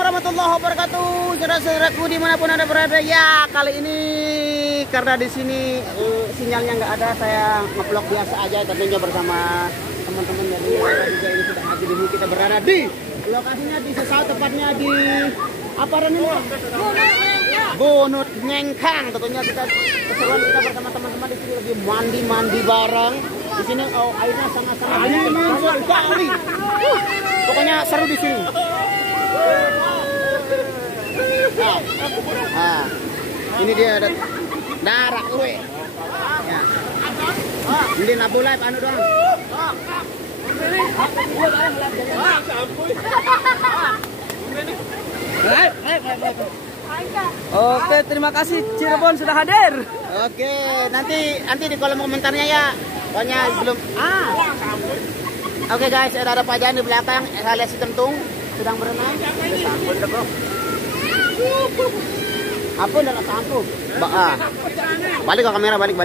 warahmatullahi wabarakatuh, saudara-saudaraku dimanapun anda berada. Ya, kali ini karena di sini sinyalnya nggak ada, saya nge-vlog biasa aja tentunya bersama teman-teman dari juga ini sudah hadir di sini. Kita berada di lokasinya di Sesau, tepatnya di apa namanya? Bunut Ngengkang. Tentunya kita keseruan kita bersama teman-teman di sini lagi mandi bareng. Di sini airnya sangat-sangat sekali. Pokoknya seru di sini. Nah, ini dia ada darak gue. Ya. Ini nabu live anu doang. Oke, terima kasih Cirebon sudah hadir. Oke, nanti di kolom komentarnya ya. Pokoknya belum. Oke guys, ada Pak Jan di belakang. Saya lihat si Kentung sedang berenang. Apa udah sampo? Balik ke kamera, balik.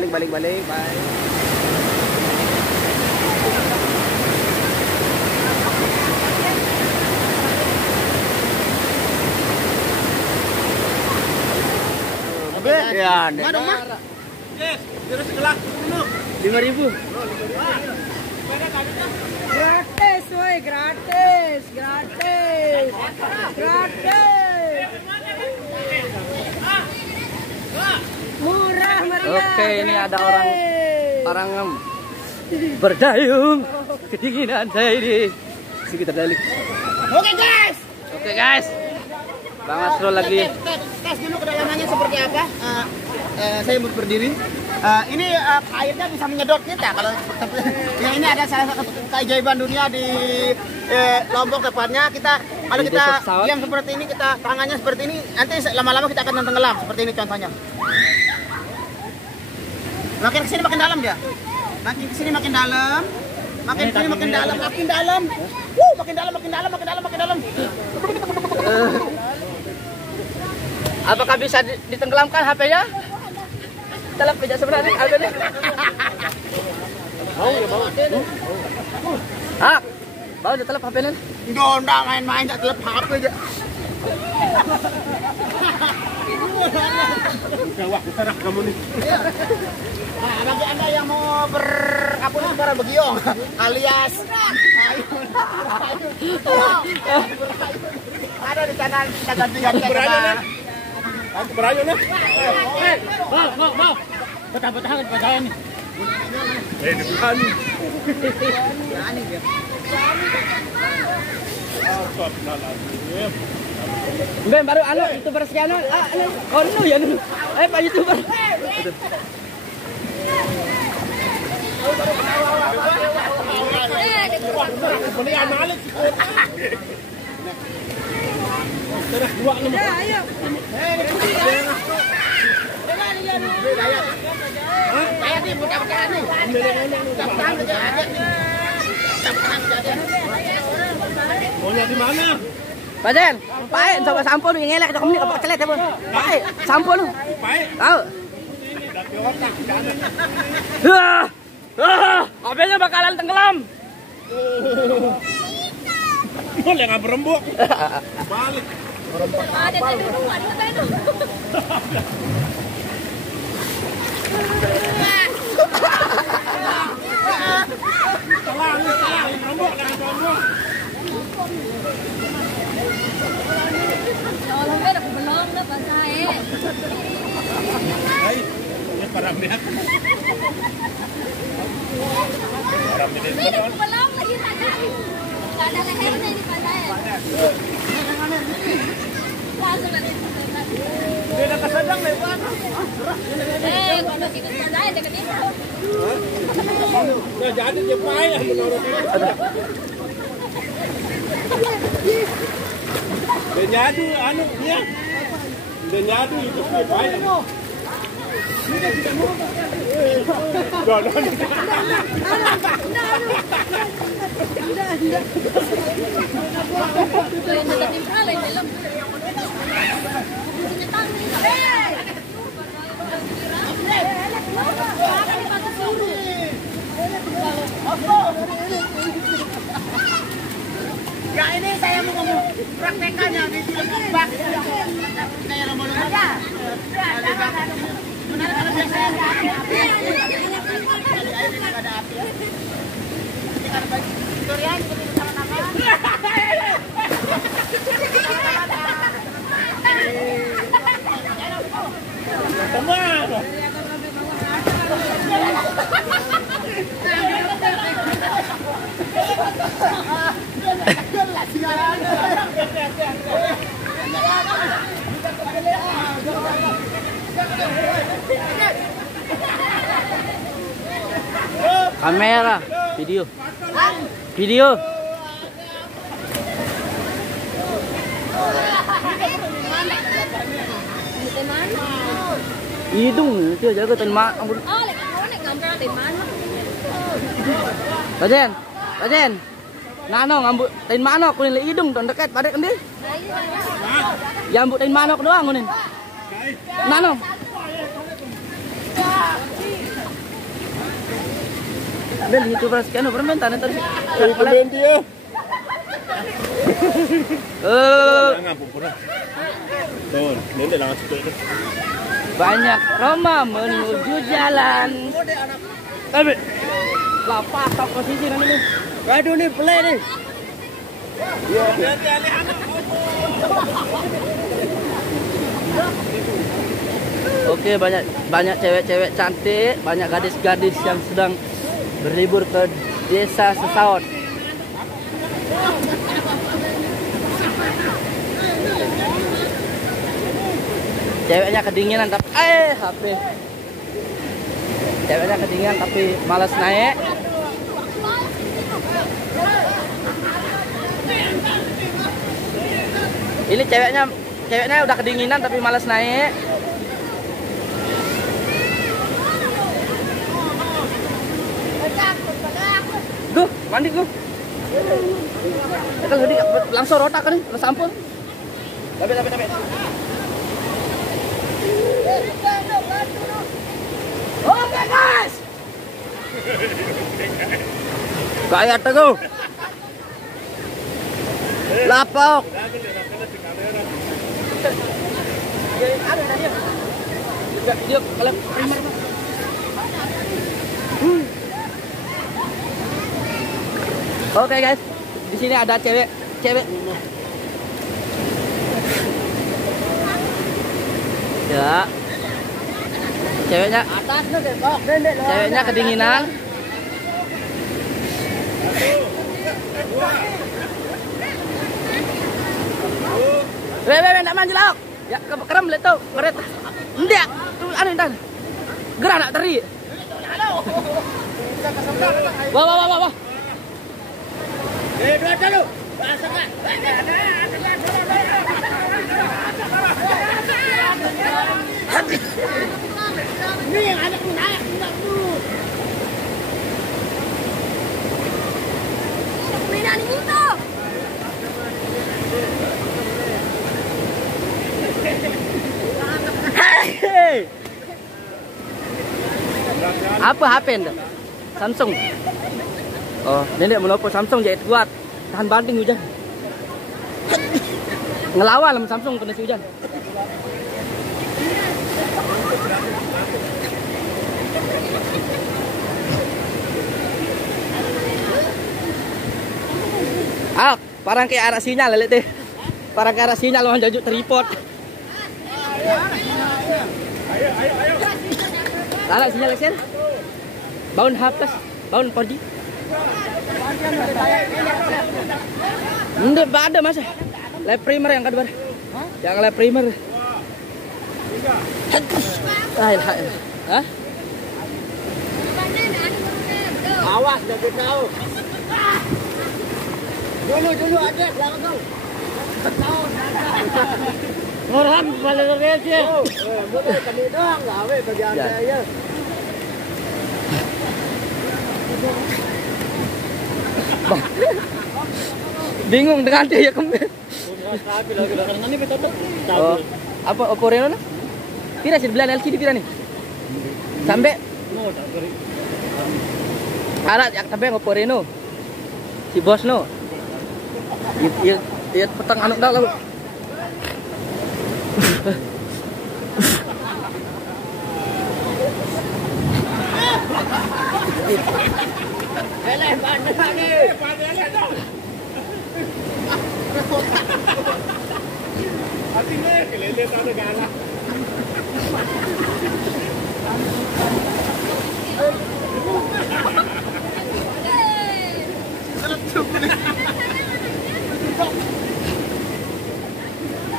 Ya, mana rumah? Yes, terus segelas dulu. 5.000. Gratis, woi, gratis. Murah meriah. Oke, ini ada orang berdayung kedinginan saya ini sekitar dalik. Oke guys, Bang Asro lagi. Tes dulu kedalamannya seperti apa. Saya berdiri. Ini airnya bisa menyedot kita kalau ya ini ada salah satu keajaiban dunia di Lombok tepatnya. Kalau kita diam seperti ini, kita tangannya seperti ini, nanti lama-lama kita akan tenggelam seperti ini contohnya. Makin kesini makin dalam dia. Makin kesini makin dalam. Makin kesini makin dalam. Makin dalam. Apakah bisa ditenggelamkan HP-nya? Telap aja sebenarnya ada nih. Mau. Mau ditelap HP-nya. Nggak main-main, tak telep HP aja. Gawah serah kamu nih. Bagi anda yang mau berkabut para begiong alias ada di channel kita ganti-ganti Berayu nih. mau petang-petang ke saya nih. Bukan. Ben baru YouTuber sekian ya nih. Pak YouTuber. Maunya di mana? Pak Jen, pakai coba sampo lu ngelek kamu nih apa celet ya, Bang. Pakai sampo lu. Pakai. Tahu. Dari otak kan. HP-nya bakalan tenggelam. Boleh nggak berembuk? Balik. Ada tadi dulu, ada tadi. Salah, berembuk, jangan berembuk. Tolong beda belum lah bahasa Hai, ini parang dia. Parang dia. belum lagi saja. Enggak ada lehernya ini bahasa. Langsung nanti. Dia kesadang lewat. Kalau kita sadar dekat itu. Nggak jadi dia payah menurut dia. Dia nyadu dia. Dia nyadu itu payah. Ya ini saya mau ngomong. Praktekannya di bak kayak lomba-lomba. Benar kalau biasanya ada api. Kali air ini ada api. Ini kan bagi Dorian seperti sama nama. Teman. Kamera, video. Video. Hidung itu jaga tenma. Oh, lek aku nek ngambil di mana? Raden. Nano ngambut tain manok kunin le hidung ton dekat padek endi? Ya ambut tain manok doang kunin. Nano. Ada YouTuber sekian permintaan tadi. Komen dia. Ngapun pura. Tuh, ini langsung itu. Banyak Roma menuju jalan. Tapi lapak top posisi kan ini. Waduh nih play nih. Oke, banyak cewek-cewek cantik, banyak gadis-gadis yang sedang berlibur ke desa Sesaut. Ceweknya kedinginan tapi HP. Ceweknya kedinginan tapi malas naik. Ini ceweknya udah kedinginan tapi malas naik. Duh, mandi gua. Kita jadi langsung rotak kan nih, sampun. Tapi. Oke guys. Kayak teguh. Lapok. Dia kalian primer. Oke guys, di sini ada cewek. Ya. Ceweknya kedinginan. Nak maju lauk. Ya, kerem lihat tuh, meret. Ndak, tuh anu entar. Gerak nak teri. Wah. Belah dulu. Rasakan. Ini yang ada naik dulu. Mainan itu. Apa HP anda? Samsung. Oh, nenek menopo Samsung jahit kuat, tahan banting hujan. Ngelawan sama Samsung kena si hujan. Parang kayak arah sinyal lihat deh. Parang kayak arah sinyal orang jajuk tripod. Salah sinyal lesen. Baun hapus, baun 4G. Nggak ada masa. Live primer yang kedua. Yang live primer. Hah? Awas jangan tahu. Dulu ada belakang kau. Orang paling receh. Boleh kami doang lah, weh bagi anda ya. Bingung dengan dia ya kembali. Oh, apa Oppo Reno na? Pira sih belian LCD pira nih? Sampai? Alat yang sampai Oppo Reno. Si bos no. Iya petang anu dah lalu.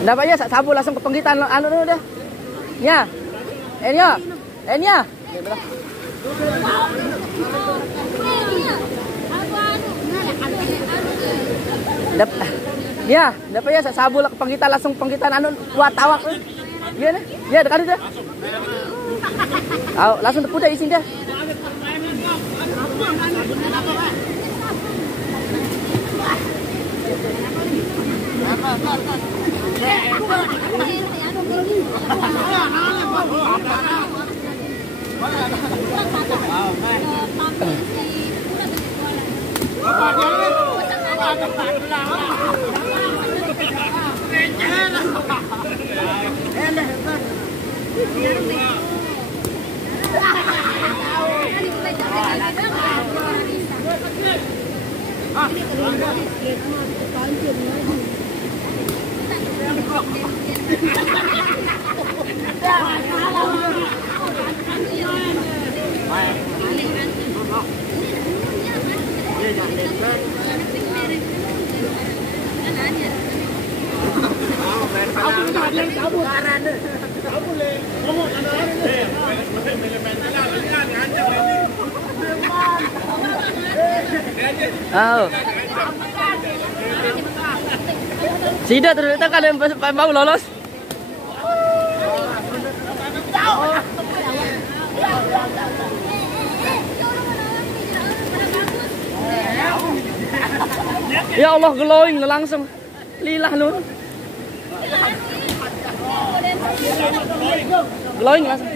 Dapat ya sabu langsung ke penggitan anu dulu deh. Ya. Enya. Dapat ya sabu ke penggitan langsung penggitan anu watawak. Iya nih. Ya dekat dia. Aw, langsung udah isin dia. Oh. Sudah ternyata kalian mau lolos. Ya Allah, glowing langsung. Lilah nun. Glowing langsung.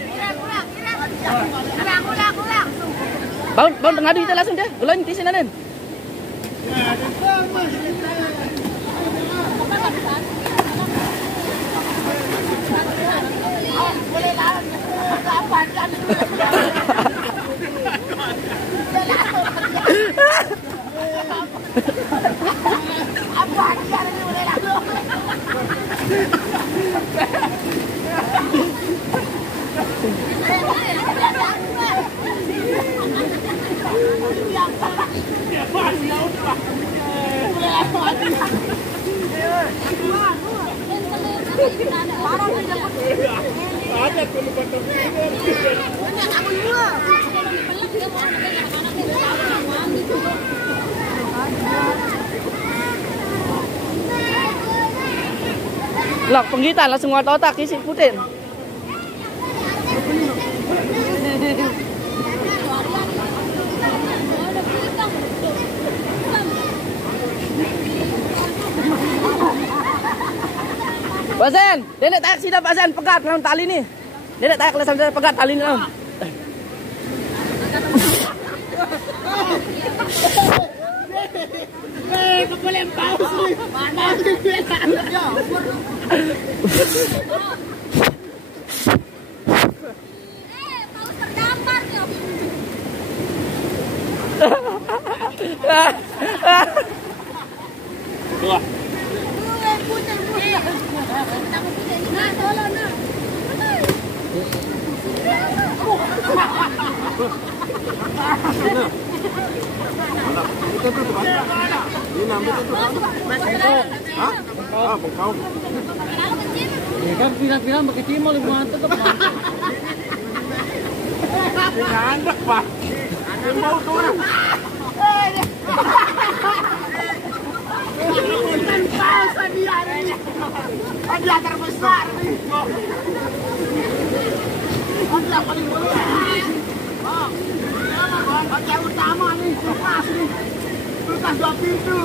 Bau tengah itu langsung deh. Glowing di sini nen. Lok penggitan langsung otak isi putin. Pasen, nenek tayak sida pasen pegat naon tali nih. Nenek tayak lesam pegat tali nih naon. Ya kan bilang-bilang pakai timol ibu hantu tuh. Ngandek pak. Timol tuh orang. Bukan pausa dia ini. Dia terbesar nih. Dia paling besar. Baca utama nih, kulkas nih. Kulkas 2 pintu.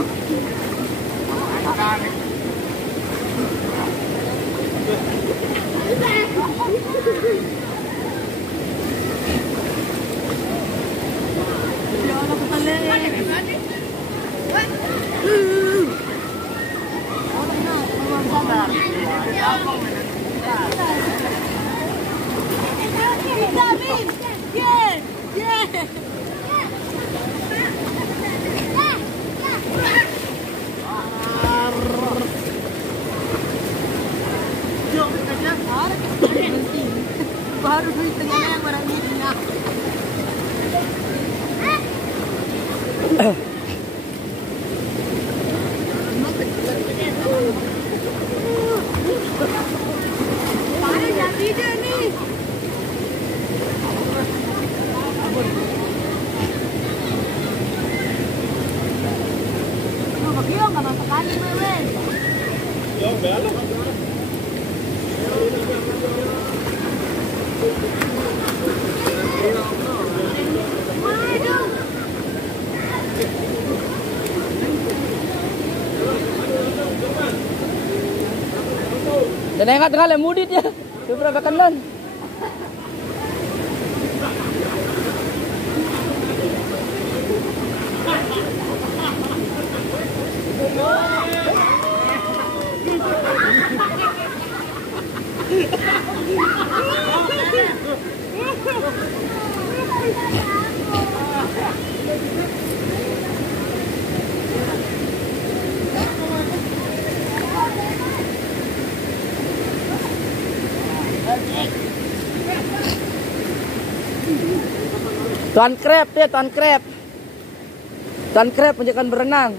Baru di tengahnya yang barang ini. Dan ingat dengan mudit ya. Beberapa kanan. Tuan Krep ya, Tuan Krep. Tuan Krep menjaga berenang.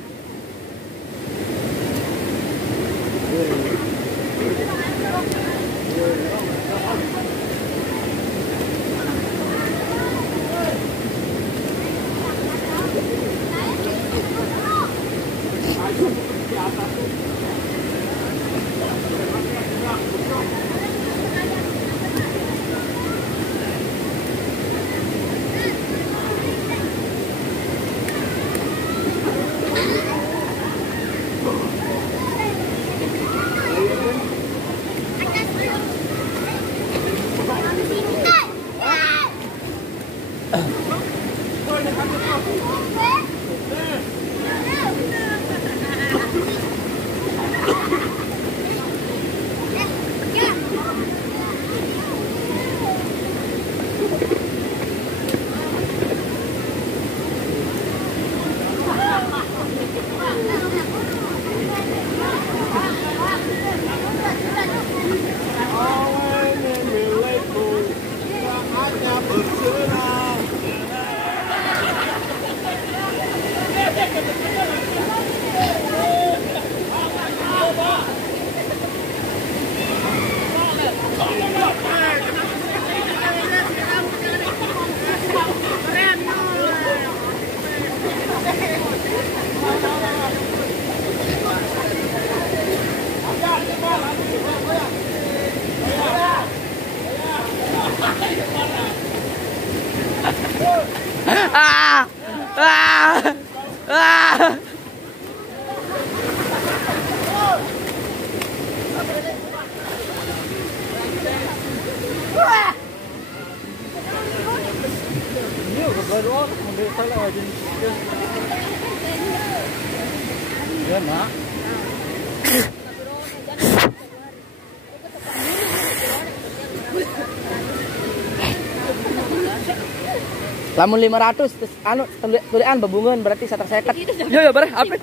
Lamun 500 terus anu tulisan babungan berarti 150. Yo yo bare apa?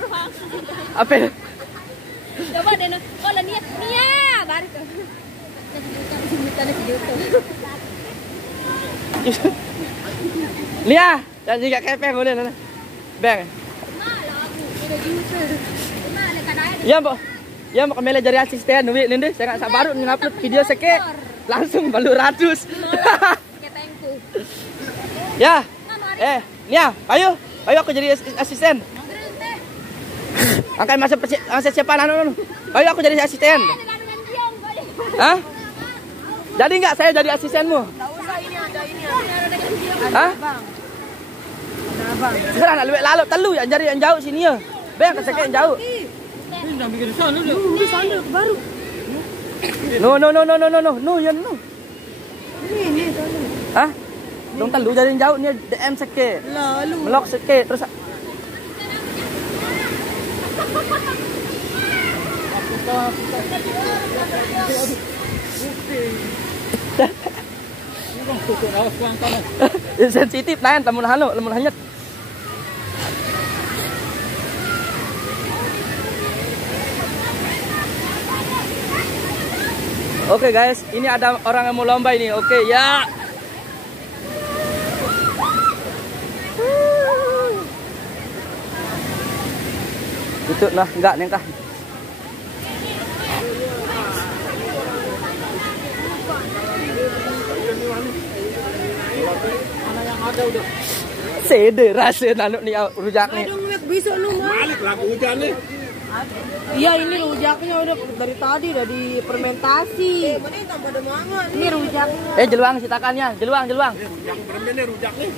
Apa? Coba deh, kalau niat baru tuh. Lia, dan juga kepeng udah nana. Bang. Ya, Mbak. Ya, mau kemele jadi asisten duit nende, saya enggak sabar ngupload video seke. Langsung balu ratus. Ya. Lia, ayo aku jadi asisten. Angkat masa persiapan anu. Ayo aku jadi asisten. Hah? Jadi enggak saya jadi asistenmu? Enggak usah, ini ada. Hah? Ada abang. Sekarang nak luwek lalu telu yang jari yang jauh sini ya. Bang kesek yang jauh. Ini dah mikir di sana dia. Di sana baru. No, ya no. Ini sana. Hah? Dong telu jari yang jauh ni DM seke. Lalu. Melok seke terus Sensitif naen tamun hanyut. Oke guys, ini ada orang yang mau lomba ini. Oke ya. Itu nah enggak nengkah. Sede rasa nanu nih rujak nih. Bisa lu mah. Balik lah hujan nih. Iya ini rujaknya udah dari tadi udah difermentasi. Ini rujaknya. Jeluang sitakannya, jeluang. Rujak berembe nih rujak nih.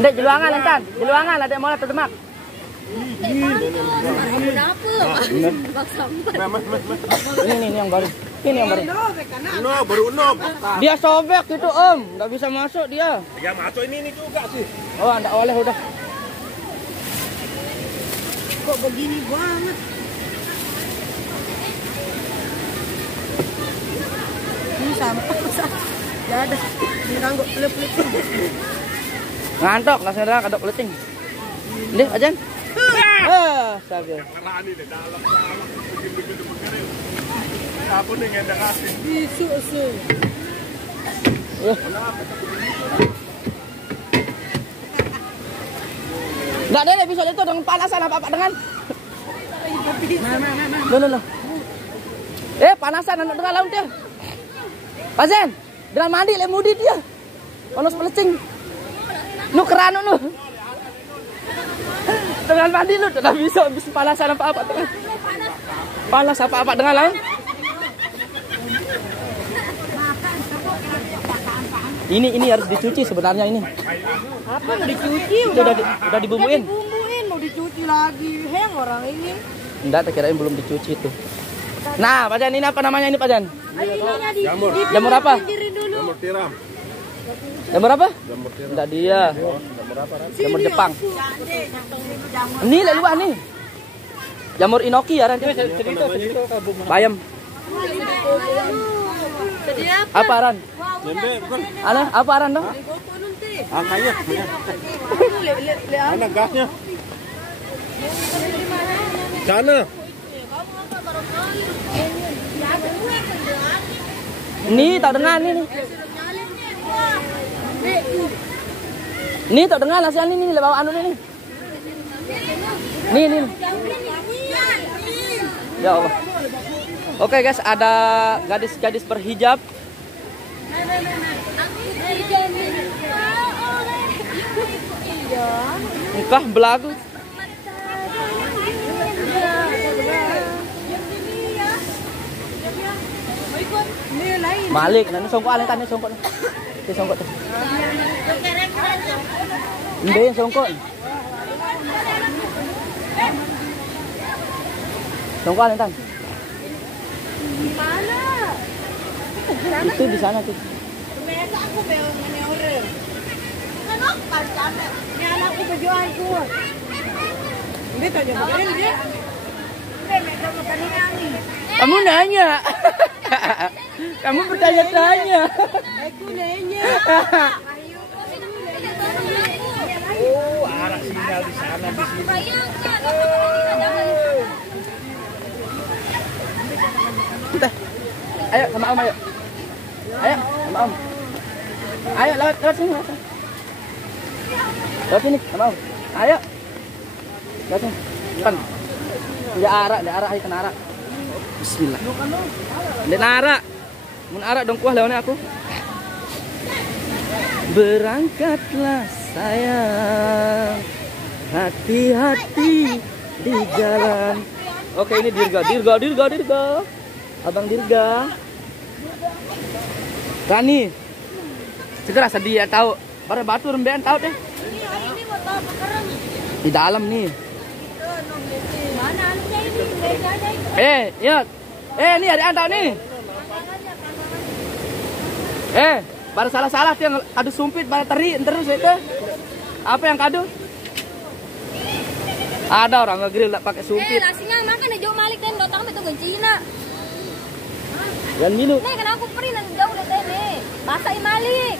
Ndek jeluangan entan, jeluangan ada yang mau terdemak. Ini yang baru. Ini yang baru. Baru unob. Dia sobek gitu om, nggak bisa masuk dia. Ya masuk ini juga sih. Oh nggak oleh udah. Kok begini banget? Ini sampah. Ya ada. Ini kanggo pelip-pelip. Ngantok, nggak sadar kadok leting. Ini ajan. Sabar. Karani deh dalam sama. Apa nih ngendang asing? Bisu sih. Nggak ada episode itu dengan panasan apa dengan? Loh. Panasan anak dengan laut dia. Pasen, dengan mandi le mudi dia. Panas pelecing. Nu kerano nu. Dengan mandi lu udah bisa panasan apa dengan. Panas apa dengan laut? Ini harus dicuci sebenarnya ini. Apa mau dicuci? Udah dibumbuin. Dibumbuin mau dicuci lagi. Heng orang ini. Enggak, kirain belum dicuci tuh. Nah, Pak Jan, ini apa namanya ini Pak Jan? Jamur. Jamur apa? Jamur tiram. Jamur apa? Jamur tiram. Enggak dia. Jamur apa? Jamur Jepang. Ini leluah nih. Jamur inoki ya Ran. Bayam. Apa Ran? Jembe bukan? Apa Ran dong? Angkanya. Mana gasnya? Sana. Nih, tak dengar nih. Nih, tak dengar nasihan ini bawa anu ini. Nih. Ya Allah. Oke guys, ada gadis-gadis berhijab. Nikah belagu. Malik, nanti songkok alih tadi songkok. Ini songkok tuh. Ini songkok. Songkok alih tadi. Mana? Itu di sana tuh. Ternyata aku belum menyorder. Kenapa? Ini anakku berjuangku. Ini tak jauh dia. Kamu nanya. Kamu bertanya-tanya. Aku nanya. Oh, arah sinyal di sana di sini. Ayo sama Om ayo. Ayo sama Om. Ayo lewat sini. Lewat sini sama Om. Ayo. Lewat sini. Depan. Dia arah ayo kena arah. Bismillah. Dia arah. Mun arah dong kuah lawannya aku. Berangkatlah sayang. Hati-hati di jalan. Oke, ini Dirga. Abang Dirga. Rani. Segera sedia tahu. Pada batu rembean tahu deh. Di dalam nih. Ya. Ini ada tahu nih. Pada salah-salah yang adu sumpit pada teri terus itu. Apa yang kado? Ada orang nge-grill pakai sumpit. Nasinya makan jauh Malik dan datang itu Cina. Yan minum. Nih, kenapa aku peri nang jauh deh nih. Masak imalik.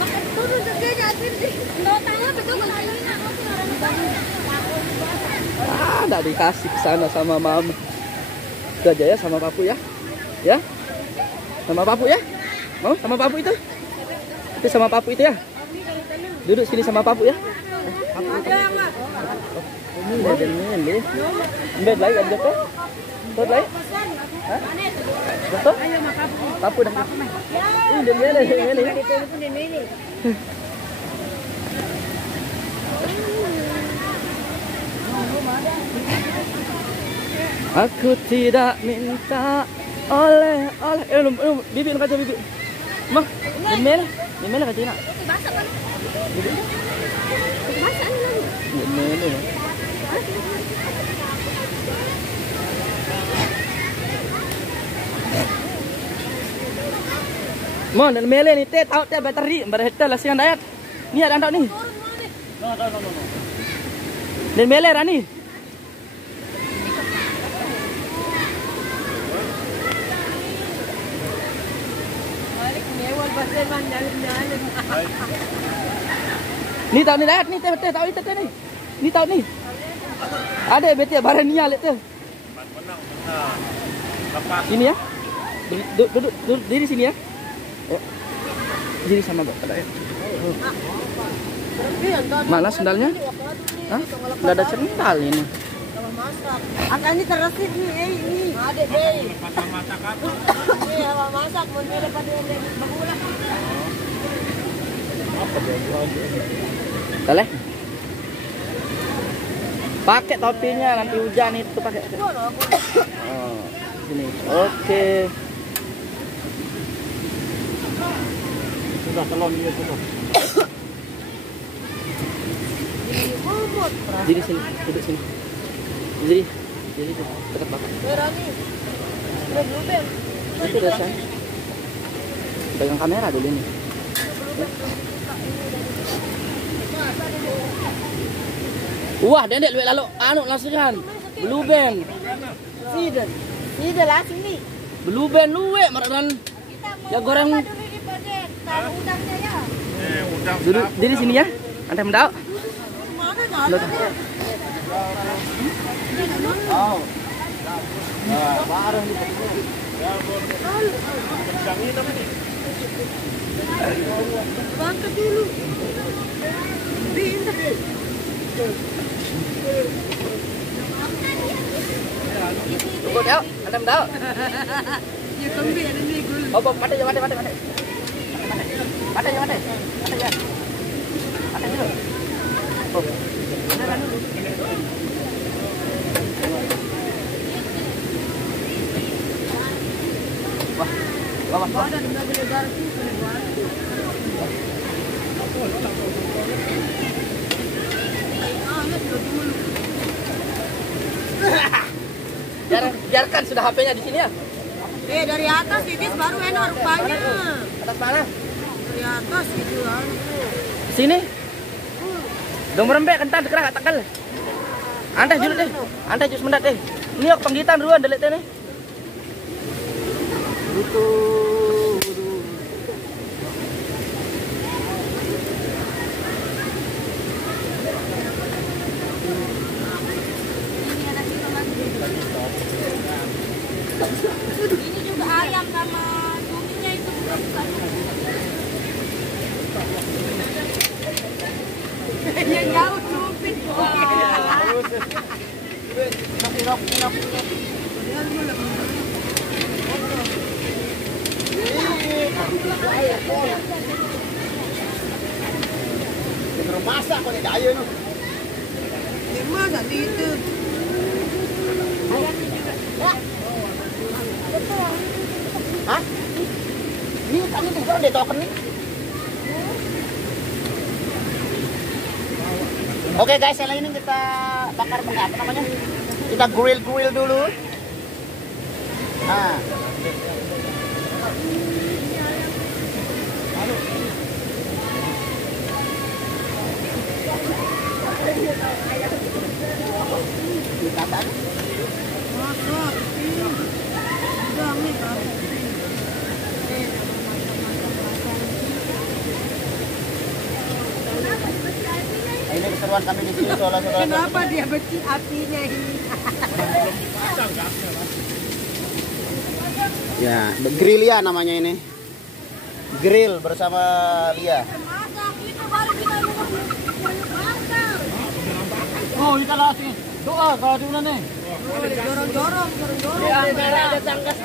Makan turun saja jadi. Mau tanya betul kan ini nak aku Nggak dikasih ke sana sama mama. Itu aja ya sama papu ya. Ya. Sama papu ya. Mau sama papu itu? Itu sama papu itu ya. Duduk sini sama papu ya. Ini. Mbak lagi ada apa? Tot lagi? Hah? Betul? Papu dah. Ini dia. Aku tidak minta oleh bibi nak kaca bibi. Mah, di mana kaca nak? masak kan? Bibi. Masak ni. Di mana? Mon, dan mele ni teh tahu teh bateri, berhetal lah siang dayat. Ni ada andak ni. No. Dan mele rani. Ni tahu ni dayat ni teh tahu itu teh ni. Ni tahu ni. Ada betul barang ni alat tu. Sini ya. Duduk diri sini ya. Diri sama Bapak ya. Mana sendalnya? Hah? Enggak ada sendal ini. Akan ini terusik nih, ini. Ada deh. Masak apa? Ini awal masak, mau pada yang bergula. Boleh? Pakai topinya nanti hujan itu pakai. Oh, sini. Oke. Sudah telon dia semua. Diri sini, duduk sini. Diri dekat Bapak. Berani. Udah bluebell. Itu udah saya. Pegang kamera dulu nih. Wah, dendek luwek lalu anu langsungan. Blue band. Sida lah sini. Blue band luwek maranan. Ya goreng. Dulu di Podet. Tahu udangnya ya. Udang. Duduk diri sini ya. Anda mendauk. Mana jalan? Oh. Nah, baru ni. Ya, sedang ini apa ni? Bangka dulu. Tunggu jauh. Anda mendauk. Ya kembi ada ni gul. Oh, mati je. Mati je. Oh. Wah. Ada di negara tu. Biarkan sudah HP-nya di sini ya. Dari atas titis baru enak rupanya. Atas mana? Dari atas itu anu. Sini. Dong merembek kentan kerah takal. Antai jurut deh. Antai jus mendat deh. Ini ok panggitan ruan delik teh nih. Gitu. Ini juga ayam sama cuminya itu bukan Yang jauh cupit. Masak kok tidak ayo nu. Di mana itu? Hah? Ini tadi tuh baru token nih. Oke guys, yang ini kita bakar apa namanya? Kita grill dulu. Nah. Kita tadi. Masuk. Udang nih. keseruan kami di sini saudara-saudara. Kenapa dia benci apinya ini? Ya, grill Lia namanya ini. Grill bersama Lia. Oh, kita lasih doa kalau di mana nih? Jorong-jorong. Ada tangkas.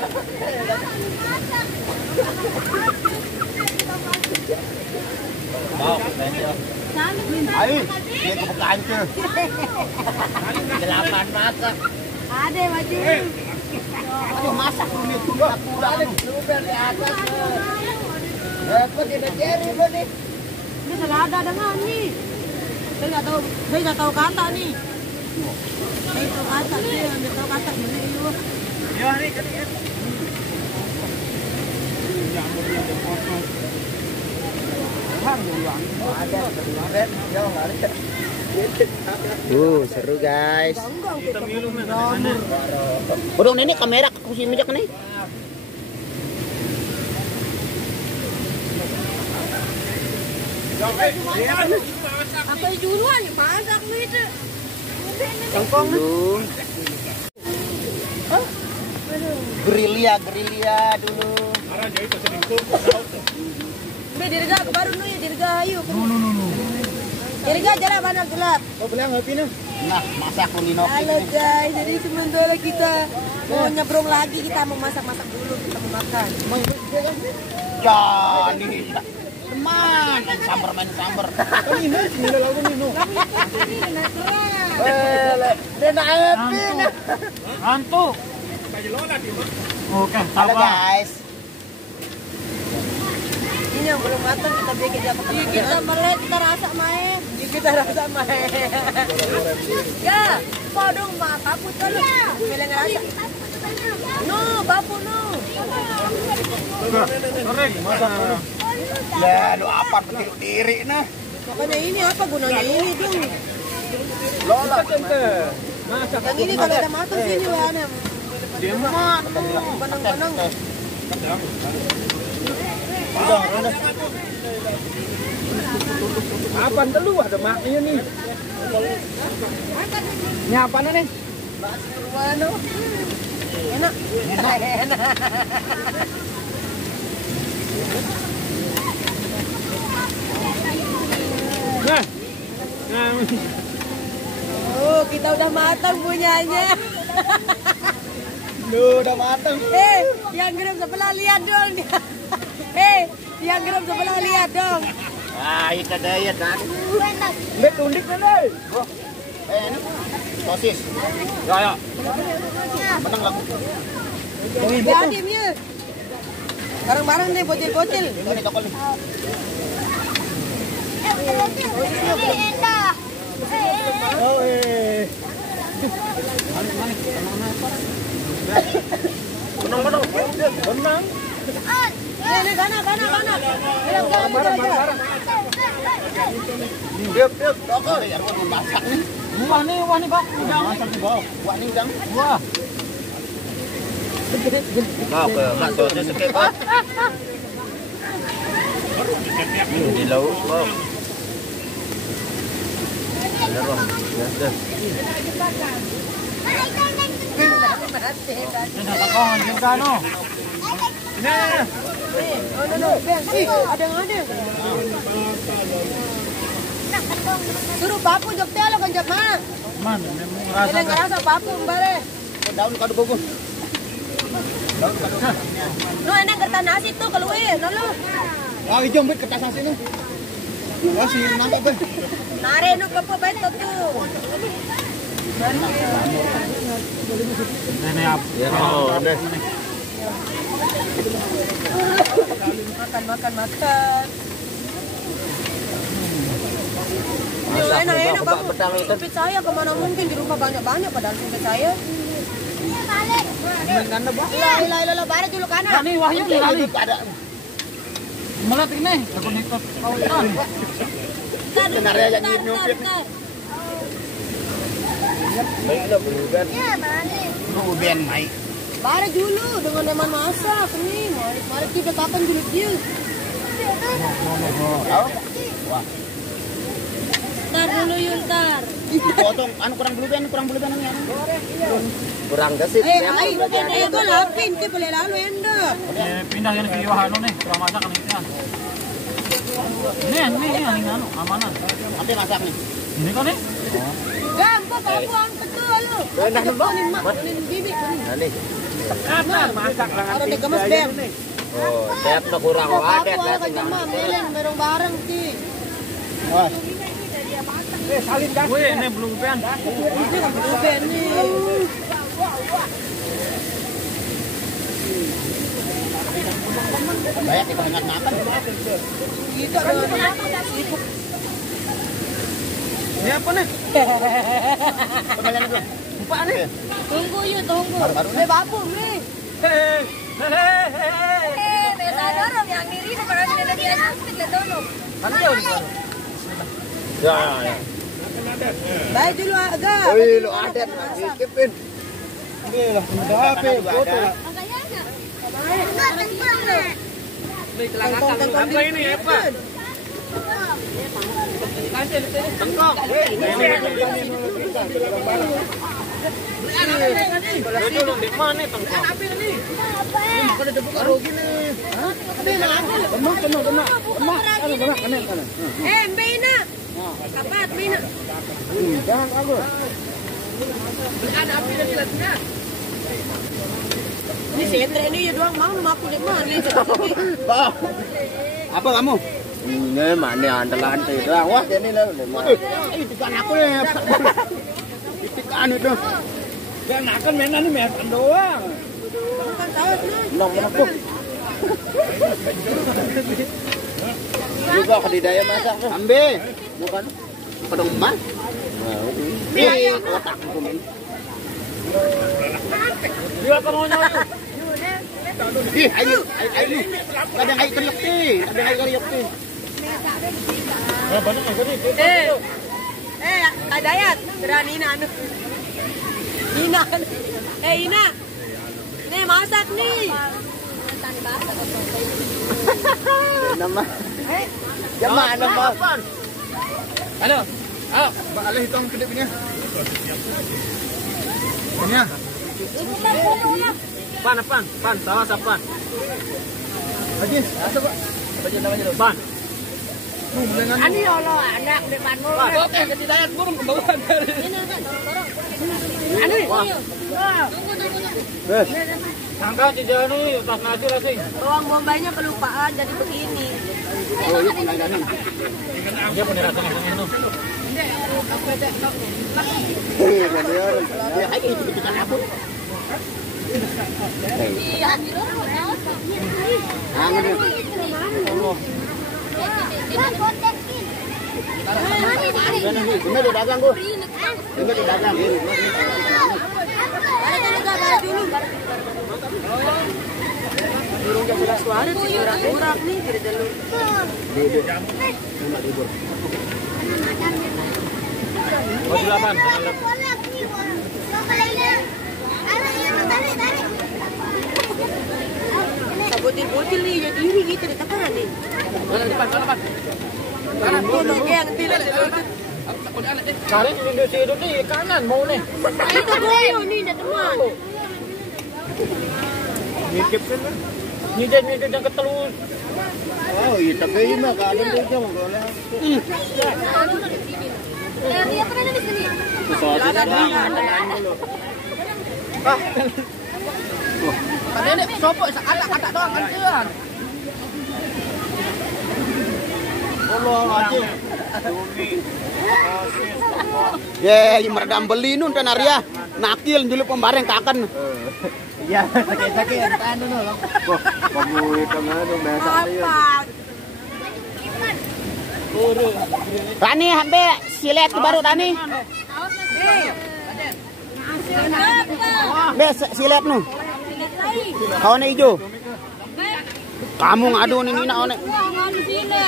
Ayo, dia kebukaan ke. 8 masak. Ada maju. Aduh, masak rumit dulu aku udah. Super di atas. Dapat tidak jadi nih. Ini selada dengan nih. Saya nggak tahu kata nih. Saya tahu kata sih, nggak tahu kata mana itu. Ya, ini kan. Jamurnya dipotong. Seru guys. Kita minum Udah ini kamera aku sih mijak nih. Apa duluan masak lu itu? Tongkong dulu. Gerilya dulu. Be dirga baru nu ya dirga ayo. No. Dirga jalan mana gelap. Oh, beli ngopi nih. Nah, masak kulino. Halo guys, jadi sementara kita mau nyebrang lagi, kita mau masak-masak dulu, kita mau makan. Jadi teman main sambar. Kan ini sini lagu nih, no. Dena Epin. Hantu. Oke, Halo guys. Ini yang belum matang kita bikin dia pakai. Kita melek, kita rasa main. Kita rasa main. Ya, podong mah papu tolo. Mele ngerasa. No, papu no. Ya, lu apa betil diri nah. Makanya ini apa gunanya ini dong? Lola Masak. Yang ini kalau ada matang sini wana. dia mah. Benang-benang. Udah. Apaan dulu ada maknya nih. Ini apaan nih? Wano. Enak. Enak. Nah. Nah. Oh, kita udah matang punyanya. Lu udah mateng. Yang geram sebelah lihat dong. Yang geram sebelah lihat dong. Ah, itu daya kan. Mbak tundik nih. Ini sosis. Ya. Menang lagu. Ya, diamnya. Bareng-bareng deh, bocil-bocil. Ini tokol nih. Oh, Benang. Ini kanan. Bareng-bareng. Diep, tokol ya aku masak nih. Wah nih, Pak. Masak di bawah. Wah, ini udang. Wah. Mau ke mak sosis sekep. Di laut, wow. Ada roh. Ya, Ini takongan juga no. Nah. No. Ada yang ada. Suruh papu jok telo kan jok mana? Man, Ini ngerasa papu mbare. daun kado bagus. No, enak kertas nasi tuh keluar, no lu. Ah, hijau bet kertas nasi nih. Wah, si nangkap be. Nare no kepo beto tuh. Ini apa? Ya, deh. Makan. Enak bagus. Sumpit saya kemana mungkin di rumah banyak padahal sumpit saya. Ilah, bare dulu kanan. Ini Wahyu nih kali. Ada. Melat ini, aku nikot kawitan. Benar ya yang nyupit. Baiklah bukan. Ya, balik. Ruben mai. Bare dulu dengan teman masak nih. Mari kita kapan dulu dia. Tahu? Wah. Ntar dulu yun, ntar. Potong, kurang buluban ang yan. Kurang gesit. Ito lapin, di boleh lalu endo. Pindah yan ke Yohano nih, kurang masak kan itu. Ini ano, amanan. Ate masak nih. Ini kan nih. Gampang kamu ang betul lu. Rendah dulu. Kunin bibit. Nani. Masak lang. Harus digemes bem. Oh, siap na kurang adet Ako ka jama, melen merong barang ti. Wah, Salin gas. Wih, ini belum pen. Ini kan betul ni. banyak kita ingat makan. Kita kan Ini apa nih? Pemilihan belum? Lupa nih. tunggu yuk, tunggu. Baru-baru nih. Babu nih. Beda dorong yang diri para tidak dia kita dorong. Mana jauh nih? Ya. Baik dulu agak. Oi, lu adet sikipin. Ini lah, udah HP, foto lah. Apa ini apa? Tengkong. Dulu di mana tengkong? Mbina. Kapat, Mbina. Ini sentre ini ya doang mau rumah aku di mana? Apa kamu? Ini mana andalan itu. Wah, ini lah. Itu kan aku ya. Ikan itu. Yang makan mainan ini mainan doang. Bukan tahu nih. Nong aku. Juga kedidaya masak tuh. Ambil. Bukan. Pedang emas. Ih, otak aku men. Dia apa maunya itu? Ih, ayo. Ada air kriuk ti. Ada air kriuk ti. Banyak aja nih. Kak Dayat, berani anu. Ina. Ina. Nih masak nih. Nama. Jama nama. Halo. Ayo, Mbak Alih hitung kedipnya. Ini ya. Pan, tawa sa pan. Lagi, asa Pak? Baca namanya dulu, pan. Ani Allah, anak udah panu. Oke, ketidayat burung kebawaan dari. Anu. Sangka tidak nih, pas nasi lagi. Bawang bombaynya kelupaan jadi begini. Oh, iya pendandanan. Dia peniratan yang itu. Ya, ayo itu kan aku. Iya, di dorong. Anu. Ini udah dagang, Bu. Ini udah dagang. Balik dulu. Burung jam 11 suara sih urak-urak nih dari dulu. Oh, 8. Sabutin-butin nih jadi ini gitu di tekanan nih. Depan. Kanan tuh yang tidak. Cari di Indonesia itu nih kanan mau nih. Itu boyo nih teman. Ngikip kan? Nyidit yang ketelur. Oh, iya tapi ini mah kalian tuh jangan boleh. Dia pernah di sini. Tadi ini sopo ada doang kan. Ya, yang meredam beli nun kan Arya. Nakil dulu pembareng kakan. Ya, sakit-sakit anu loh. Wah, kamu itu anu masak dia. Rani hambe silet baru Rani. Be silet nu. Kawan hijau. Kamu ngadu nih Nina one.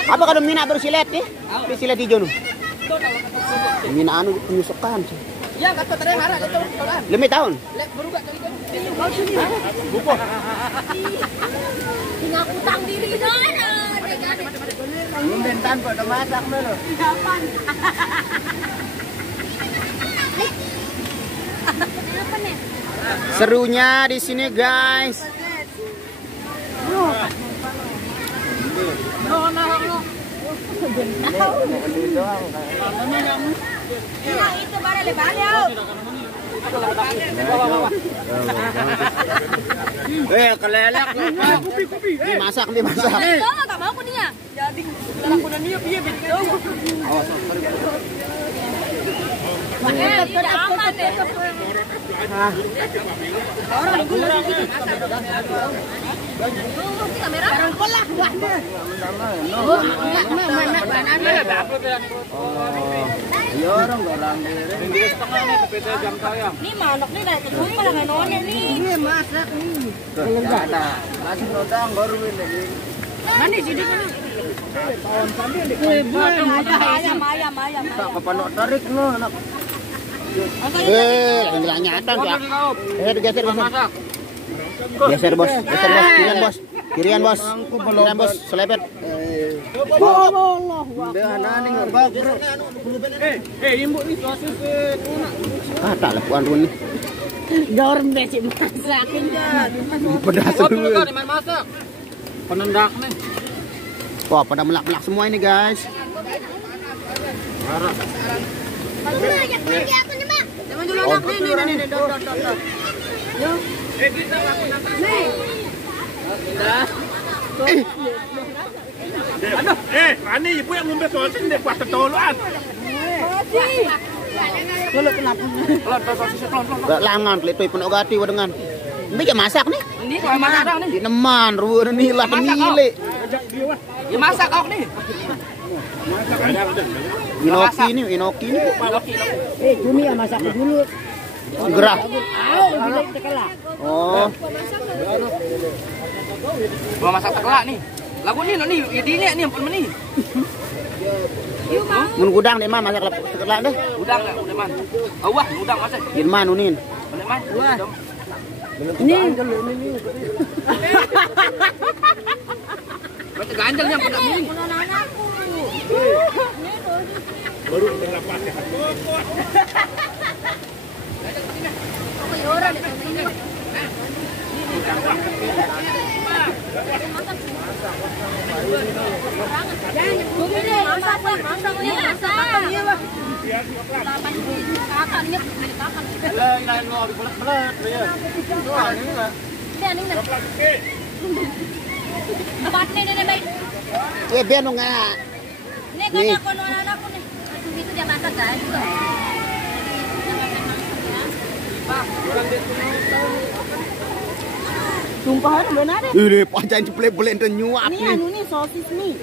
Apa kalau Mina baru silet nih? Di silet hijau nu. Mina anu penyusukan. Ya kata tadi harap itu. 5 tahun. Berubah kali kan. Tinggal utang diri dong. Ngumben tanpa udah masak dulu. Serunya di sini guys. Itu baru lebar ya. Kelelek. Dimasak. Enggak mau kuninya. Jadi lakukan dia piye begitu. Ini aman deh. Kamera. Ini manok nih dari kecil malah nggak nonnya nih. Ini masak nih. Enggak ada. Nasi rodang baru ini. Mana jadi kan? Ayam. Tak kepanok tarik no anak. Enggak nyata ya. Geser. Geser bos. Kirian bos. Selepet. Imbuk nih sosis. Tak lakukan runi. Dorm becik masakin kan. Pedas dulu. Main masak. Penendak nih. Wah, pada melak-melak semua ini guys. Jangan dulu anak nih. Ani ibu yang ngombe sosis deh kuat ketoloan. Langan pelitui penogati wadengan. Ini jam masak nih. Ini kalau masak nih. Di neman, ruwe nih lah temile. Ya masak kok nih. Inoki nih. Cumi ya masak dulu. Segera. Oh. Gua masak tekelak nih. Lagu nih idenya nih ampun meni. Mun gudang deh man masak tekelak deh. Udang enggak, udah man. Wah, udang masak. Di man unin. Boleh man. Wah. Ini Macam ganjalnya pada miring. Baru dapat ya. biar nggak. Ini kan aku anak-anakku nih. Itu dia masak guys. Sumpah harus benar deh. Ini panjang ceplek-belek dan nyuap Ini nih. anu nih sosis nih.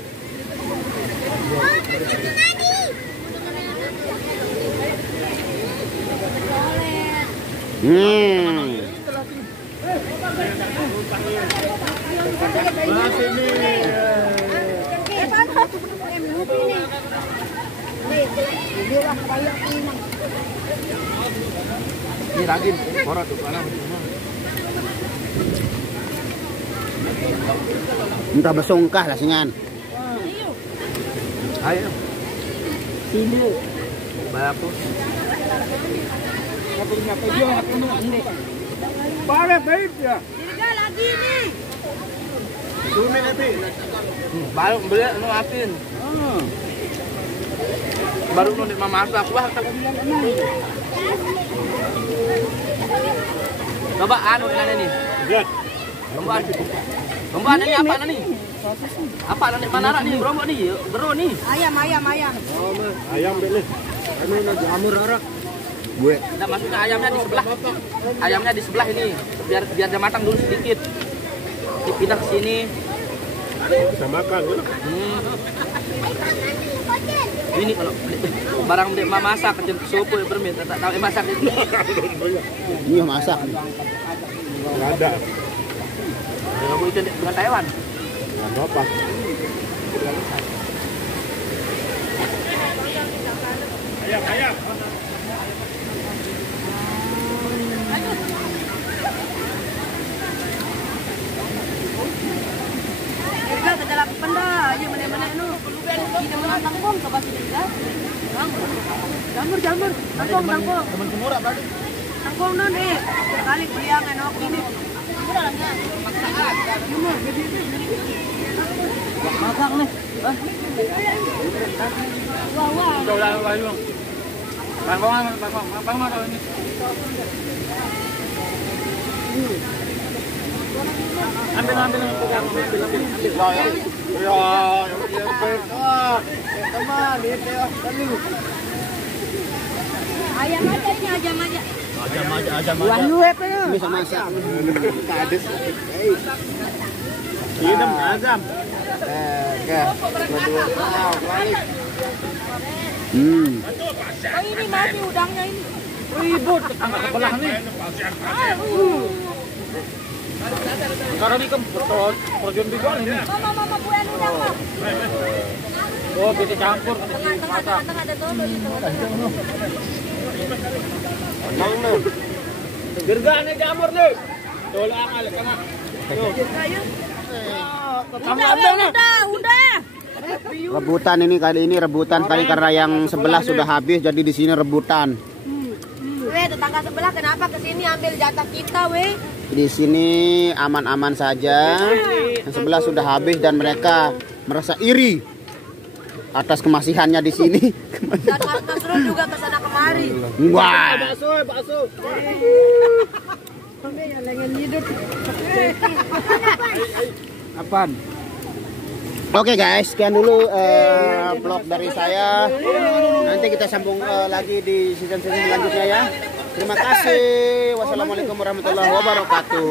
Ini ragin, korat tuh mana? Minta bersongkah lah singan. Ayo. Sini. Bayar aku. Bare baik ya. Dirga lagi nih. Cumi nanti. Baru beli nu apin. Baru nu masak wah. Coba anu ini nih. Lihat. Romboan ini apa nih? Apa nih mana nih? Rombo nih, bro nih. Ayam. Ayam beli. Anu na jamur arak. Gue. Nah, maksudnya ayamnya di sebelah. Ayamnya di sebelah ini. Biar dia matang dulu sedikit. Dipindah ke sini. Bisa makan ya. Ini kalau barang dia masak kecil sopo ya bermin, tak tahu masak itu. Ini masak. Enggak ada. Kamu itu dengan Taiwan. Enggak apa. Ayam. Dirga ke dalam penda. Ayo mana-mana nu. Hindi naman ang tangkong, kapatid nila. Jamur. Tangkong. Teman kumura berarti. Tangkong nun eh. Sekali kuliah ano, ini. Murah lang yan. Masak nih. Wah. Udah lalu. Bang kalau ini. Ambil. Ayam aja ini, ayam aja. Ajam. Bisa masak. Kades. Idem azam. Oh ini masih udangnya ini. Ribut, angkat kebelah nih. Karena ini kan perjun bigon ini. Mama buat udang mah. Oh, kita campur. Tengah ada dulu itu. Gergaan nih jamur nih. Tolong alik tengah. Udah. Rebutan ini kali ini rebutan kali karena yang sebelah sudah habis jadi di sini rebutan. Weh, tetangga sebelah kenapa kesini ambil jatah kita, weh? Di sini aman-aman saja. Yang sebelah sudah habis dan mereka merasa iri atas kemasihannya di sini. Dan Mas Rul juga kesana kemari. Wah. Bakso. Apaan? Oke guys, sekian dulu vlog dari saya. Nanti kita sambung lagi di season selanjutnya ya. Terima kasih. Wassalamualaikum warahmatullahi wabarakatuh.